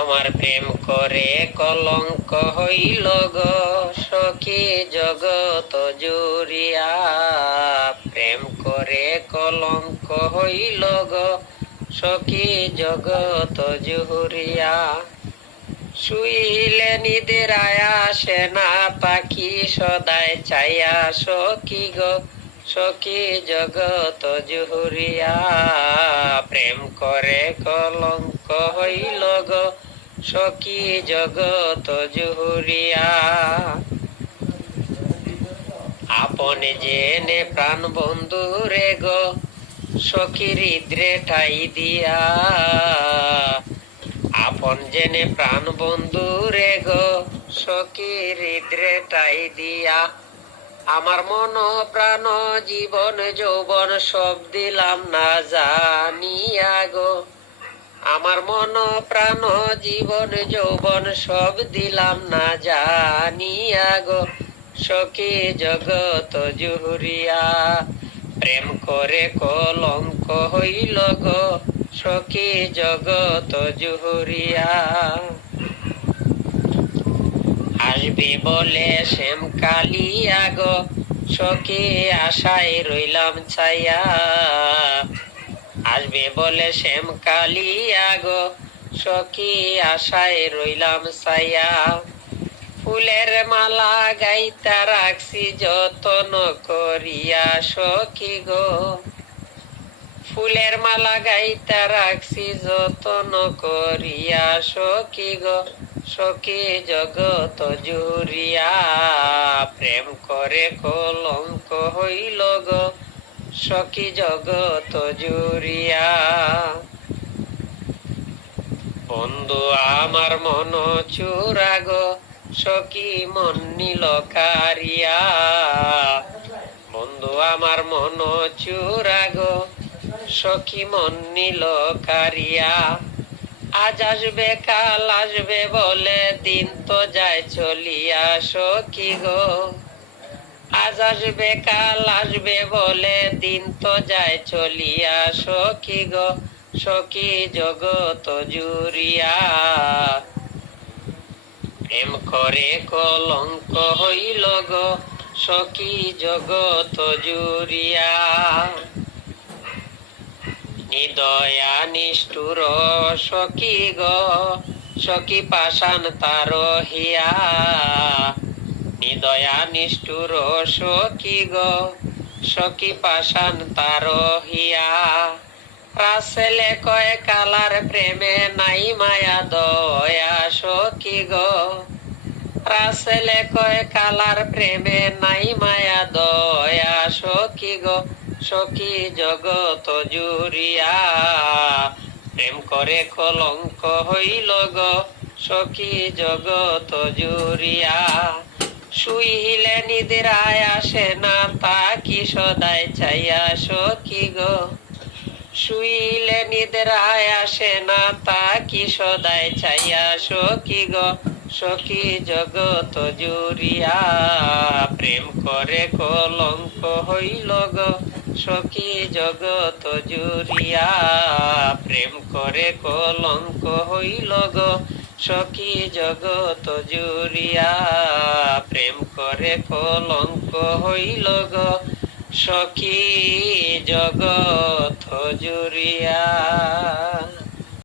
আমার প্রেম করে কলঙ্ক হইল গো সখী জগত জুড়িয়া। প্রেম করে কলঙ্ক হইল গো সখী জগত জুড়িয়া। শুইলে নিদ্রায় আসে না পাখি সদায় চাইয়া সখী গো সখী জগত জুহুরিয়া। প্রেম করে কলঙ্ক হইল গো সখী জগত জুহুরিয়া। আপন জেনে প্রাণ বন্ধু রে গো সখী হৃদ্রে ঠাই দিয়া। আপন জেনে প্রাণ বন্ধু রে গো সখী হৃদ্রে ঠাই দিয়া। আমার মন প্রাণ জীবন যৌবন সব দিলাম না জানিয়া গো। আমার মন প্রাণ জীবন যৌবন সব দিলাম না জানিয়া গো সখী জগত জুহুরিয়া। প্রেম করে কলঙ্ক হইল গো সখী জগত জুহুরিয়া। আসবে বলে শ্যাম কালিয়া গো সখী আশায় রইলাম ছায়া। আসবে বলে শ্যাম কালিয়া গো সখী আশায় রইলাম ছায়া। ফুলের মালা গাইতা রাখছি যতন করিয়া সখী গো। ফুলের মালা গাইতা রাখছি যতন করিয়া সখী গো সখী জগত জুড়িয়া। প্রেম করে কলঙ্ক হইল গো সখী জগত জুড়িয়া। বন্ধু আমার মন চূড়া গো সখী মন নিল কারিয়া। বন্ধু আমার মন চূড়া গো সখী মন নিল কারিয়া। আজ আসবে কাল আসবে বলে দিন তো যায় চলিয়া সখী গো। আজ আসবে কাল আসবে বলে দিন তো যায় চলিয়া সখী গো সখী জগত জুড়িয়া। প্রেম করে কলঙ্ক হইল গো সখী জগত জুড়িয়া। নিদয়া নিষ্ঠুর সখী গো সখী পাষাণ তার হিয়া। নিদয়া নিষ্ঠুর সখী গো সখী পাষাণ তার হিয়া। রাসেলে কয় কালার প্রেমে নাই মায়া দয়া সখী গো। রাসেলে কয় কালার প্রেমে নাই মায়া দয়া সখী গো সখী জগত জুড়িয়া। প্রেম করে কলঙ্ক হইল গো সখী জগত জুড়িয়া। শুইলে নিদ্রায় আসে না তাকি সদায় চাইয়া সখী গো। শুইলে নিদ্রায় আসে না তাকি সদায় চাইয়া সখী গো সখী জগত জুড়িয়া। প্রেম করে কলঙ্ক হইল গো সখী জগত জুড়িয়া। প্রেম করে কলঙ্ক হইল গো সখী জগত জুড়িয়া। প্রেম করে কলঙ্ক হইল গো সখী জগত জুড়িয়া।